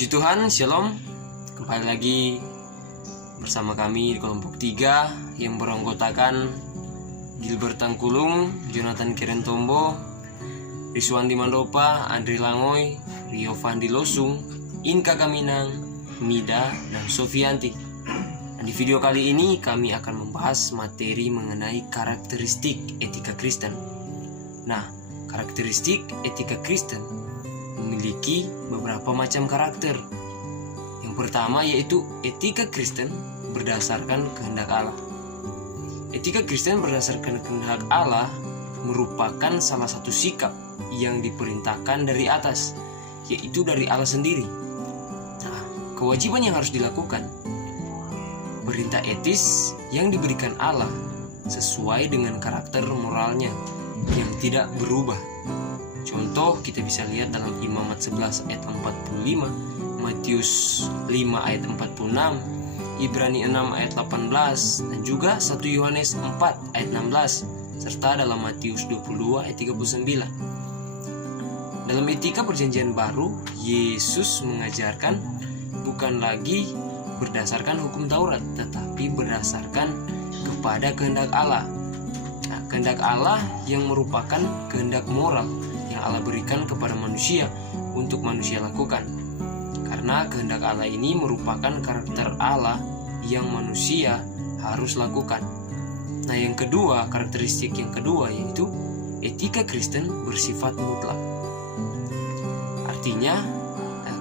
Puji Tuhan, Shalom. Kembali lagi bersama kami di kelompok 3 yang beranggotakan Gilbert Tangkulung, Jonathan Kerentombo, Rizwandi Mandopa, Andri Langoy, Rio Fandi Losung, Inka Kaminang, Mida, dan Sofianti. Dan di video kali ini kami akan membahas materi mengenai karakteristik etika Kristen. Nah, karakteristik etika Kristen memiliki beberapa macam karakter. Yang pertama yaitu etika Kristen berdasarkan kehendak Allah. Etika Kristen berdasarkan kehendak Allah merupakan salah satu sikap yang diperintahkan dari atas, yaitu dari Allah sendiri. Nah, kewajiban yang harus dilakukan, perintah etis yang diberikan Allah sesuai dengan karakter moralnya yang tidak berubah. Contoh kita bisa lihat dalam Imamat 11 ayat 45, Matius 5 ayat 46, Ibrani 6 ayat 18, dan juga 1 Yohanes 4 ayat 16, serta dalam Matius 22 ayat 39. Dalam etika perjanjian baru, Yesus mengajarkan bukan lagi berdasarkan hukum Taurat, tetapi berdasarkan kepada kehendak Allah. Nah, kehendak Allah yang merupakan kehendak moral yang Allah berikan kepada manusia untuk manusia lakukan. Karena kehendak Allah ini merupakan karakter Allah yang manusia harus lakukan. Nah, yang kedua, karakteristik yang kedua yaitu etika Kristen bersifat mutlak. Artinya,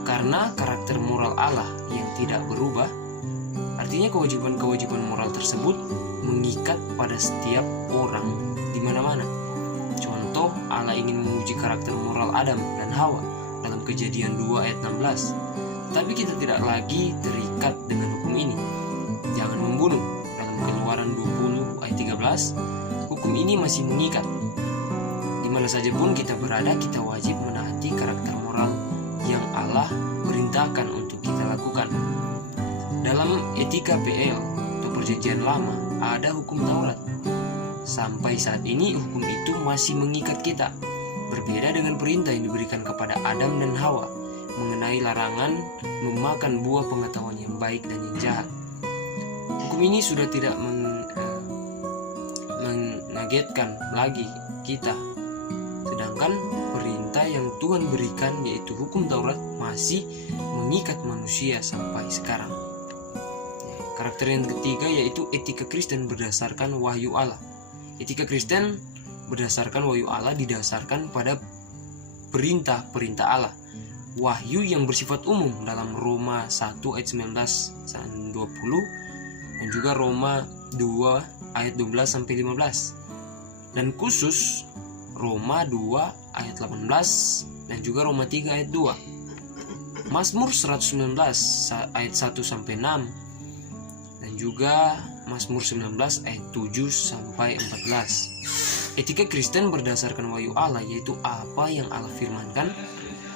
karena karakter moral Allah yang tidak berubah, artinya kewajiban-kewajiban moral tersebut mengikat pada setiap orang di mana-mana. Contoh, Allah ingin menguji karakter moral Adam dan Hawa dalam Kejadian 2 ayat 16. Tetapi kita tidak lagi terikat dengan hukum ini. Jangan membunuh dalam Keluaran 20 ayat 13. Hukum ini masih mengikat. Di mana saja pun kita berada, kita wajib menaati karakter moral yang Allah perintahkan untuk kita lakukan. Dalam etika PL atau Perjanjian Lama ada hukum Taurat. Sampai saat ini hukum itu masih mengikat kita. Berbeda dengan perintah yang diberikan kepada Adam dan Hawa mengenai larangan memakan buah pengetahuan yang baik dan yang jahat. Hukum ini sudah tidak mengagetkan lagi kita. Sedangkan perintah yang Tuhan berikan yaitu hukum Taurat masih mengikat manusia sampai sekarang. Karakter yang ketiga yaitu etika Kristen berdasarkan wahyu Allah. Etika Kristen berdasarkan wahyu Allah didasarkan pada perintah-perintah Allah. Wahyu yang bersifat umum dalam Roma 1 ayat 19-20 dan juga Roma 2 ayat 12-15. Dan khusus Roma 2 ayat 18 dan juga Roma 3 ayat 2. Mazmur 119 ayat 1-6 dan juga Mazmur 19 ayat 7-14. Etika Kristen berdasarkan wahyu Allah yaitu apa yang Allah firmankan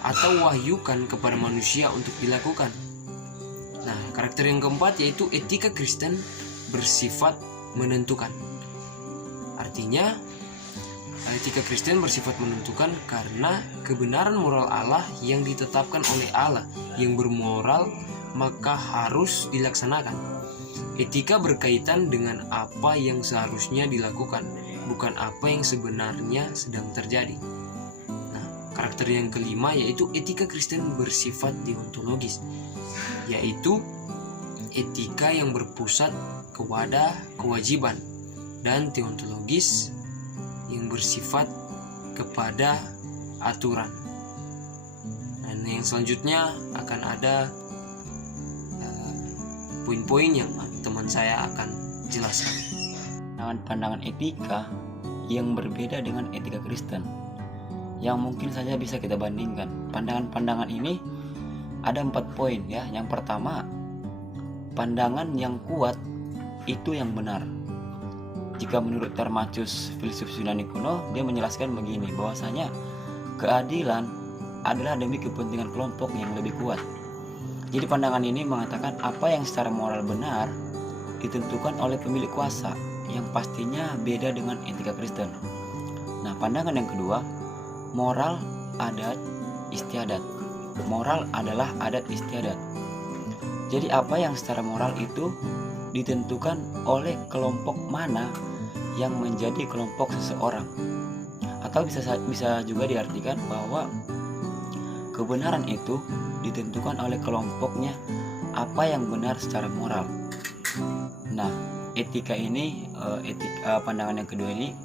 atau wahyukan kepada manusia untuk dilakukan. Nah, karakter yang keempat yaitu etika Kristen bersifat menentukan. Artinya, etika Kristen bersifat menentukan karena kebenaran moral Allah yang ditetapkan oleh Allah yang bermoral maka harus dilaksanakan. Etika berkaitan dengan apa yang seharusnya dilakukan, bukan apa yang sebenarnya sedang terjadi. Nah, karakter yang kelima yaitu etika Kristen bersifat deontologis, yaitu etika yang berpusat kepada kewajiban, dan deontologis yang bersifat kepada aturan. Dan yang selanjutnya akan ada poin-poin yang teman saya akan jelaskan. Pandangan etika yang berbeda dengan etika Kristen yang mungkin saja bisa kita bandingkan. Pandangan-pandangan ini ada 4 poin ya. Yang pertama, pandangan yang kuat itu yang benar. Jika menurut Thermachus, filsuf Yunani kuno, dia menjelaskan begini, bahwasanya keadilan adalah demi kepentingan kelompok yang lebih kuat. Jadi pandangan ini mengatakan apa yang secara moral benar ditentukan oleh pemilik kuasa, yang pastinya beda dengan etika Kristen. Nah, pandangan yang kedua, moral, adat, istiadat. moral adalah adat istiadat. Jadi apa yang secara moral itu ditentukan oleh kelompok mana yang menjadi kelompok seseorang. Atau bisa juga diartikan bahwa kebenaran itu ditentukan oleh kelompoknya apa yang benar secara moral. Nah, etika ini, pandangan yang kedua ini,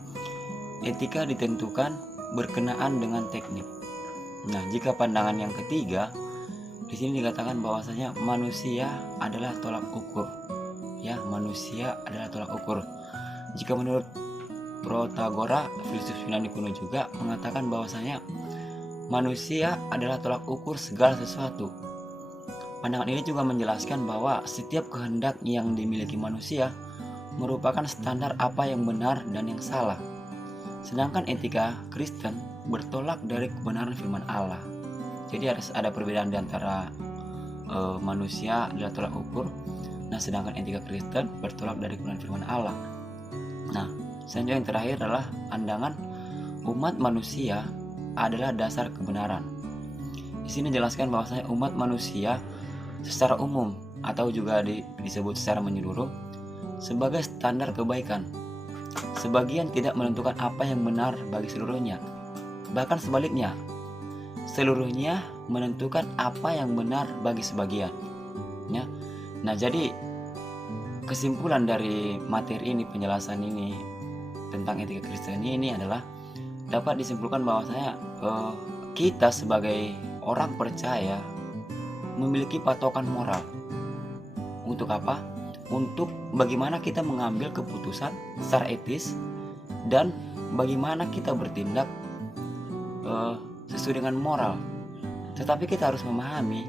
etika ditentukan berkenaan dengan teknik. Nah, jika pandangan yang ketiga, di sini dikatakan bahwasanya manusia adalah tolak ukur. Ya, manusia adalah tolak ukur. Jika menurut Protagora, filsuf Yunani kuno juga mengatakan bahwasanya manusia adalah tolak ukur segala sesuatu. Pandangan ini juga menjelaskan bahwa setiap kehendak yang dimiliki manusia merupakan standar apa yang benar dan yang salah. Sedangkan etika Kristen bertolak dari kebenaran firman Allah. Jadi ada perbedaan di antara manusia adalah tolak ukur. Nah, sedangkan etika Kristen bertolak dari kebenaran firman Allah. Nah, selanjutnya yang terakhir adalah pandangan umat manusia adalah dasar kebenaran. Di sini jelaskan bahwasanya umat manusia secara umum atau juga disebut secara menyeluruh sebagai standar kebaikan. Sebagian tidak menentukan apa yang benar bagi seluruhnya. Bahkan sebaliknya, seluruhnya menentukan apa yang benar bagi sebagian. Ya. Nah, jadi kesimpulan dari materi ini, penjelasan ini tentang etika Kristen ini adalah dapat disimpulkan bahwasanya kita sebagai orang percaya memiliki patokan moral. Untuk apa? Untuk bagaimana kita mengambil keputusan secara etis dan bagaimana kita bertindak sesuai dengan moral. Tetapi kita harus memahami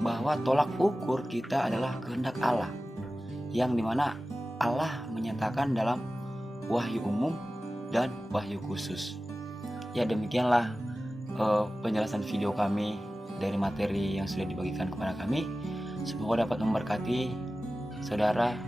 bahwa tolak ukur kita adalah kehendak Allah, yang dimana Allah menyatakan dalam wahyu umum dan wahyu khusus. Ya, demikianlah penjelasan video kami dari materi yang sudah dibagikan kepada kami. Semoga dapat memberkati saudara